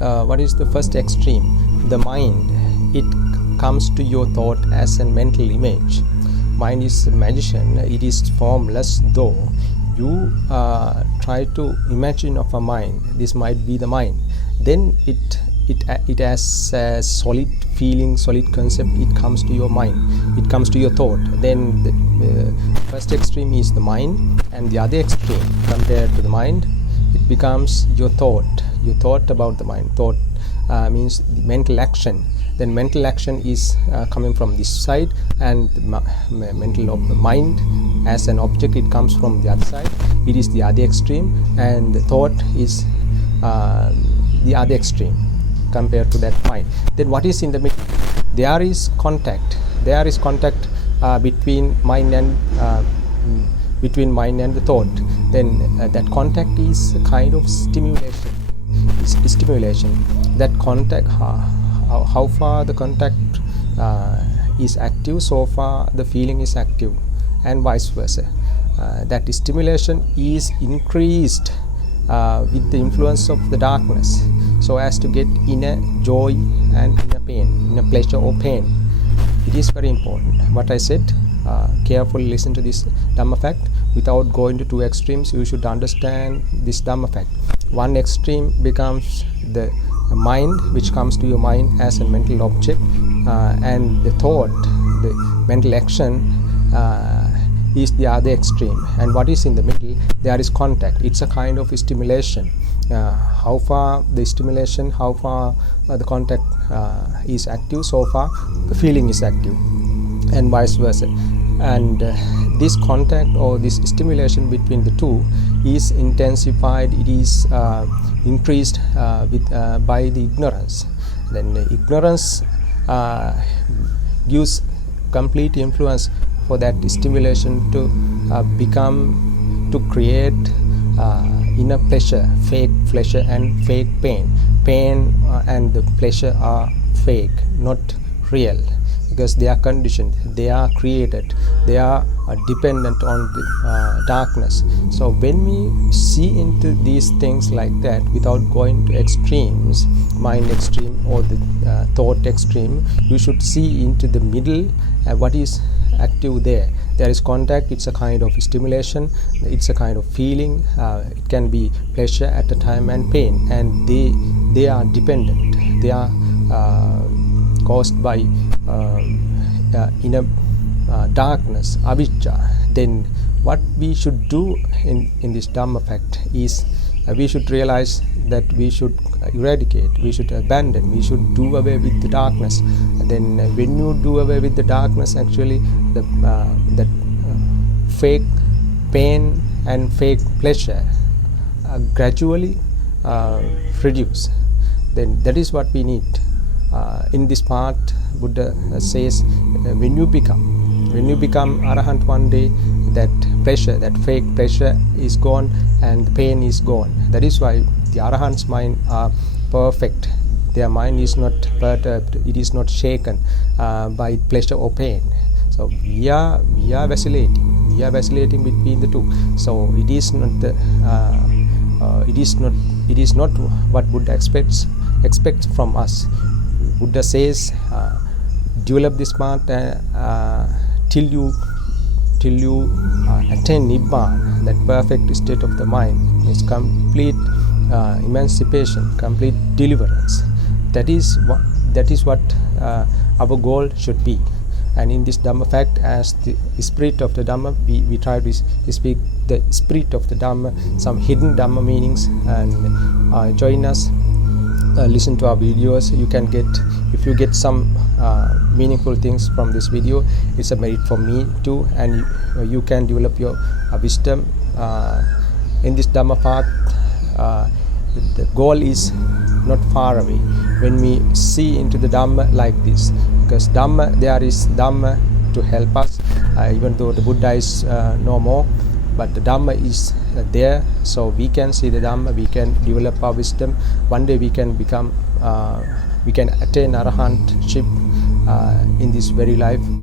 what is the first extreme? The mind. It comes to your thought as a mental image. Mind is a magician. It is formless, though you try to imagine of a mind. This might be the mind. Then it has a solid feeling, solid concept. It comes to your mind. It comes to your thought. Then the first extreme is the mind, and the other extreme compared to the mind, it becomes your thought. Your thought about the mind. Thought means the mental action. Then mental action is coming from this side, and the mental of the mind as an object, it comes from the other side. It is the other extreme, and the thought is the other extreme compared to that mind. Then what is in the middle? There is contact. There is contact between mind and the thought. Then that contact is a kind of stimulation. Stimulation. That contact. How far the contact is active, so far the feeling is active, and vice versa. That stimulation is increased with the influence of the darkness, so as to get inner joy and inner pain, inner pleasure or pain. It is very important. What I said, carefully listen to this Dhamma fact. Without going to two extremes, you should understand this Dhamma fact. One extreme becomes the mind, which comes to your mind as a mental object, and the thought, the mental action, is the other extreme. And what is in the middle? There is contact. It's a kind of stimulation. How far the stimulation, how far the contact is active, so far the feeling is active, and vice versa. And this contact or this stimulation between the two is intensified. It is increased by the ignorance. Then the ignorance gives complete influence for that stimulation to create inner pleasure, fake pleasure and fake pain. Pain and the pleasure are fake, not real, because they are conditioned, they are created, they are dependent on the darkness. So when we see into these things like that, without going to extremes, mind extreme or the thought extreme, you should see into the middle what is active there. There is contact. It's a kind of stimulation, it's a kind of feeling. It can be pleasure at a time and pain, and they are dependent, they are caused by inner darkness, avijja. Then what we should do in this Dhamma fact is we should realize that we should eradicate, we should abandon, we should do away with the darkness. And then when you do away with the darkness, actually that fake pain and fake pleasure gradually reduce. Then that is what we need. In this part, Buddha says, when you become Arahant one day, that pleasure, that fake pleasure is gone and the pain is gone. That is why the Arahant's mind are perfect. Their mind is not perturbed, it is not shaken by pleasure or pain. So we are vacillating. We are vacillating between the two. So it is not the it is not what Buddha expects from us. Buddha says, develop this part till you attain Nibbana, that perfect state of the mind. It's complete emancipation, complete deliverance. That is what our goal should be. And in this Dhamma fact, as the spirit of the Dhamma, we try to speak the spirit of the Dhamma, some hidden Dhamma meanings, and join us. Listen to our videos. You can get, if you get some meaningful things from this video, it's a merit for me too, and you can develop your wisdom in this Dhamma path. The goal is not far away when we see into the Dhamma like this, because Dhamma, there is Dhamma to help us, even though the Buddha is no more, but the Dhamma is there, so we can see the Dhamma, we can develop our wisdom. One day we can become, we can attain arahantship in this very life.